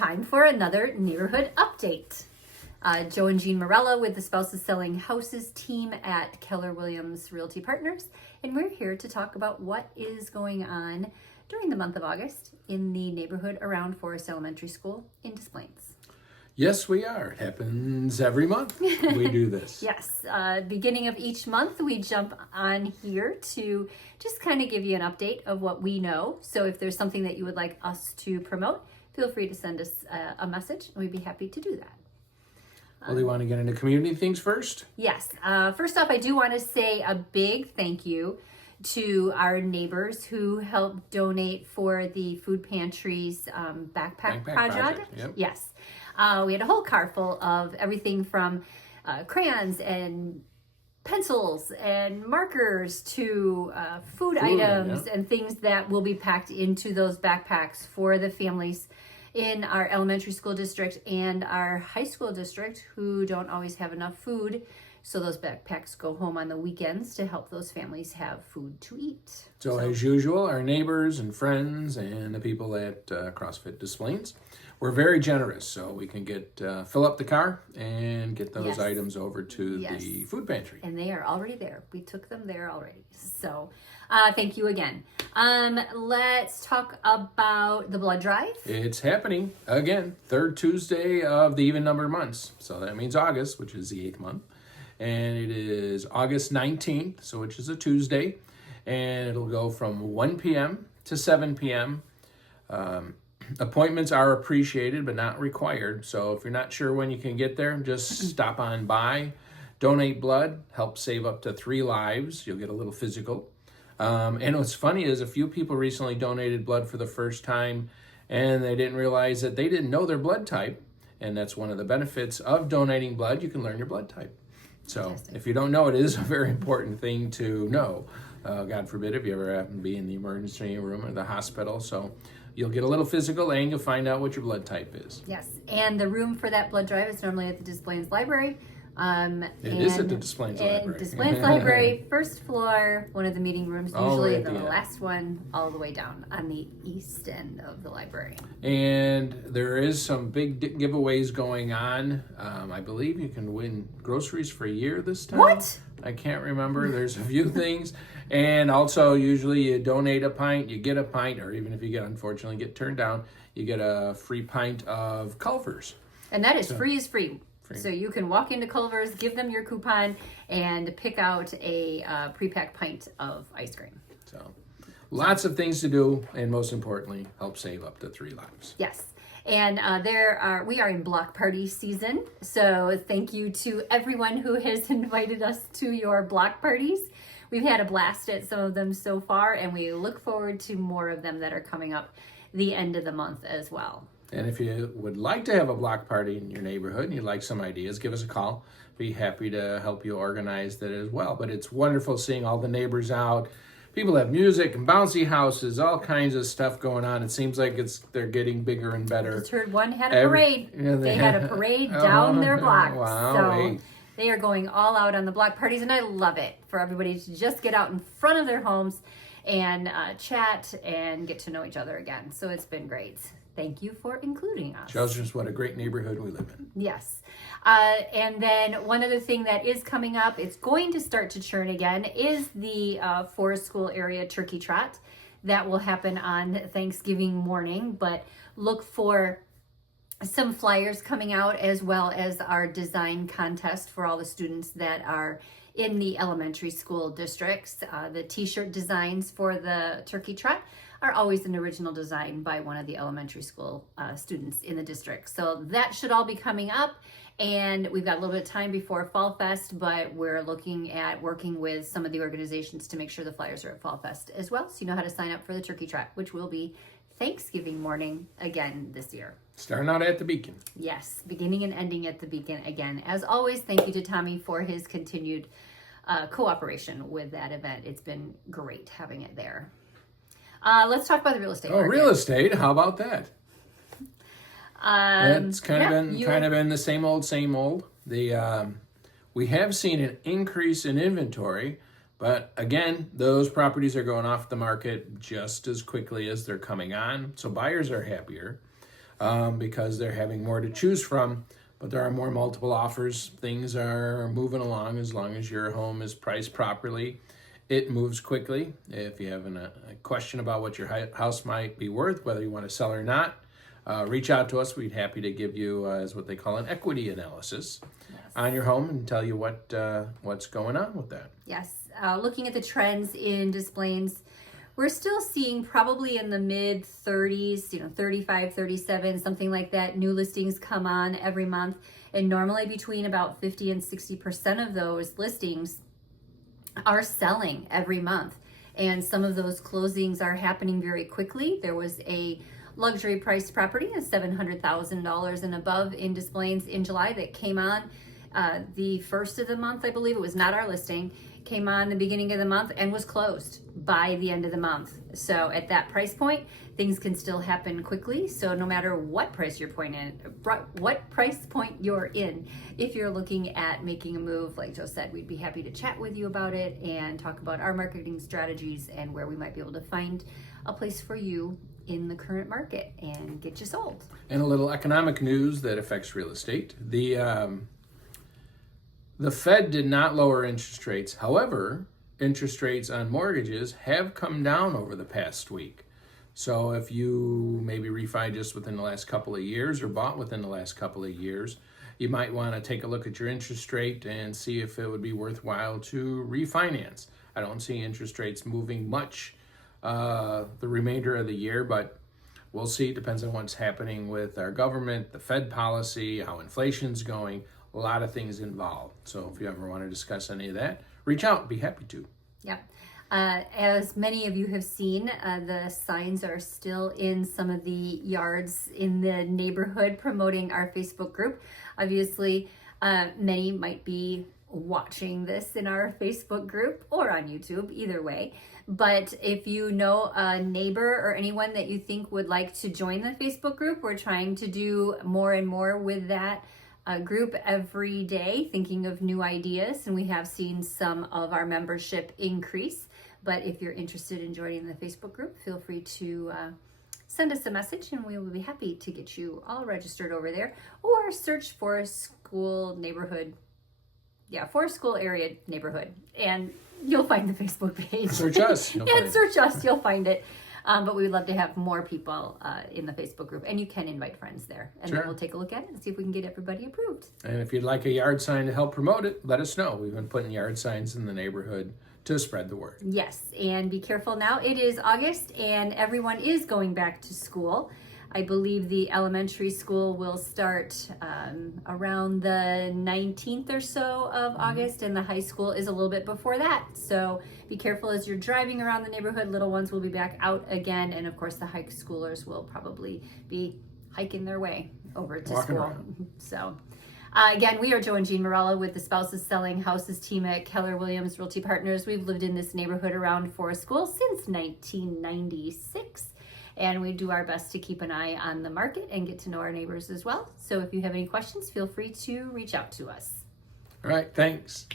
time for another neighborhood update. Joe and Jean Morella with the Spouses Selling Houses team at Keller Williams Realty Partners, and we're here to talk about what is going on during the month of August in the neighborhood around Forest Elementary School in Des Plaines. Yes, we are. It happens every month. We do this. Yes. Beginning of each month, we jump on here to just kind of give you an update of what we know. So if there's something that you would like us to promote, feel free to send us a message, and we'd be happy to do that. Well, do you want to get into community things first? Yes. First off, I do want to say a big thank you to our neighbors who helped donate for the food pantry's backpack project. Yep. Yes. We had a whole car full of everything from crayons and pencils and markers to food items and things that will be packed into those backpacks for the families in our elementary school district and our high school district who don't always have enough food. So those backpacks go home on the weekends to help those families have food to eat. So as usual, our neighbors and friends and the people at CrossFit Des Plaines, we're very generous. So we can fill up the car and get those items over to the food pantry. And they are already there. We took them there already. So thank you again. Let's talk about the blood drive. It's happening again, third Tuesday of the even numbered months. So that means August, which is the 8th month. And it is August 19th, so which is a Tuesday, and it'll go from 1 p.m. to 7 p.m. Appointments are appreciated, but not required. So if you're not sure when you can get there, just stop on by, donate blood, help save up to 3 lives. You'll get a little physical. And what's funny is a few people recently donated blood for the first time, and they didn't realize that they didn't know their blood type. And that's one of the benefits of donating blood. You can learn your blood type. So if you don't know, it is a very important thing to know. God forbid if you ever happen to be in the emergency room or the hospital. So you'll get a little physical and you'll find out what your blood type is. Yes, and the room for that blood drive is normally at the Des Plaines Library. It is at the Des Plaines Library. Des Plaines Library, first floor, one of the meeting rooms, usually right the last one, all the way down on the east end of the library. And there is some big giveaways going on. I believe you can win groceries for a year this time. What? I can't remember. There's a few things. And also, usually you donate a pint, you get a pint, or even if you unfortunately get turned down, you get a free pint of Culver's. And that is free is free. So you can walk into Culver's, give them your coupon, and pick out a pre-packed pint of ice cream. So lots of things to do, and most importantly, help save up to 3 lives. Yes. And we are in block party season. So thank you to everyone who has invited us to your block parties. We've had a blast at some of them so far, and we look forward to more of them that are coming up the end of the month as well. And if you would like to have a block party in your neighborhood and you'd like some ideas, give us a call. Be happy to help you organize that as well. But it's wonderful seeing all the neighbors out. People have music and bouncy houses, all kinds of stuff going on. It seems like they're getting bigger and better. I just heard one had a parade. They had a parade down their block. Wow. So they are going all out on the block parties, and I love it for everybody to just get out in front of their homes and chat and get to know each other again. So it's been great. Thank you for including us. Shows us what a great neighborhood we live in. Yes. And then one other thing that is coming up, it's going to start to churn again, is the Forest School area turkey trot. That will happen on Thanksgiving morning, but look for some flyers coming out as well as our design contest for all the students that are in the elementary school districts. The t-shirt designs for the turkey trot are always an original design by one of the elementary school students in the district. So that should all be coming up, and we've got a little bit of time before Fall Fest, but we're looking at working with some of the organizations to make sure the flyers are at Fall Fest as well, so you know how to sign up for the turkey trot, which will be Thanksgiving morning again this year. Starting out at the Beacon. Yes, beginning and ending at the Beacon again. As always, thank you to Tommy for his continued cooperation with that event. It's been great having it there. Let's talk about the real estate market. Real estate. How about that? It's kind of been the same old. We have seen an increase in inventory, but again, those properties are going off the market just as quickly as they're coming on. So buyers are happier. because they're having more to choose from. But there are more multiple offers. Things are moving along as long as your home is priced properly. It moves quickly. If you have a question about what your house might be worth, whether you want to sell or not, reach out to us. We'd be happy to give you as what they call an equity analysis on your home and tell you what's going on with that. Yes. Looking at the trends in Des Plaines, we're still seeing probably in the mid 30s, 35, 37, something like that. New listings come on every month, and normally between about 50 and 60% of those listings are selling every month. And some of those closings are happening very quickly. There was a luxury priced property of $700,000 and above in Des Plaines in July that came on the first of the month, I believe. It was not our listing. Came on the beginning of the month and was closed by the end of the month. So at that price point, things can still happen quickly. So no matter what price point you're in, if you're looking at making a move, like Joe said, we'd be happy to chat with you about it and talk about our marketing strategies and where we might be able to find a place for you in the current market and get you sold. And a little economic news that affects real estate. The Fed did not lower interest rates. However, interest rates on mortgages have come down over the past week. So if you maybe refi just within the last couple of years or bought within the last couple of years, you might want to take a look at your interest rate and see if it would be worthwhile to refinance. I don't see interest rates moving much the remainder of the year, but we'll see. It depends on what's happening with our government, the Fed policy, how inflation's going. A lot of things involved. So if you ever want to discuss any of that, reach out. Be happy to. Yep. As many of you have seen, the signs are still in some of the yards in the neighborhood promoting our Facebook group. Obviously, many might be watching this in our Facebook group or on YouTube, either way. But if you know a neighbor or anyone that you think would like to join the Facebook group, we're trying to do more and more with that group every day, thinking of new ideas, and we have seen some of our membership increase. But if you're interested in joining the Facebook group, feel free to send us a message and we will be happy to get you all registered over there, or search Forest School neighborhood. Yeah, Forest School area neighborhood, and you'll find the Facebook page. Search us. Search us, you'll find it. But we would love to have more people in the Facebook group, and you can invite friends there, and then we'll take a look at it and see if we can get everybody approved. And if you'd like a yard sign to help promote it, let us know. We've been putting yard signs in the neighborhood to spread the word. Yes, and be careful now. It is August, and everyone is going back to school. I believe the elementary school will start around the 19th or so of August, and the high school is a little bit before that. So be careful as you're driving around the neighborhood. Little ones will be back out again, and of course the high schoolers will probably be hiking their way over to Walking school. around. So again, we are Joe and Jean Morella with the Spouses Selling Houses team at Keller Williams Realty Partners. We've lived in this neighborhood around Forest School since 1996. And we do our best to keep an eye on the market and get to know our neighbors as well. So if you have any questions, feel free to reach out to us. All right, thanks.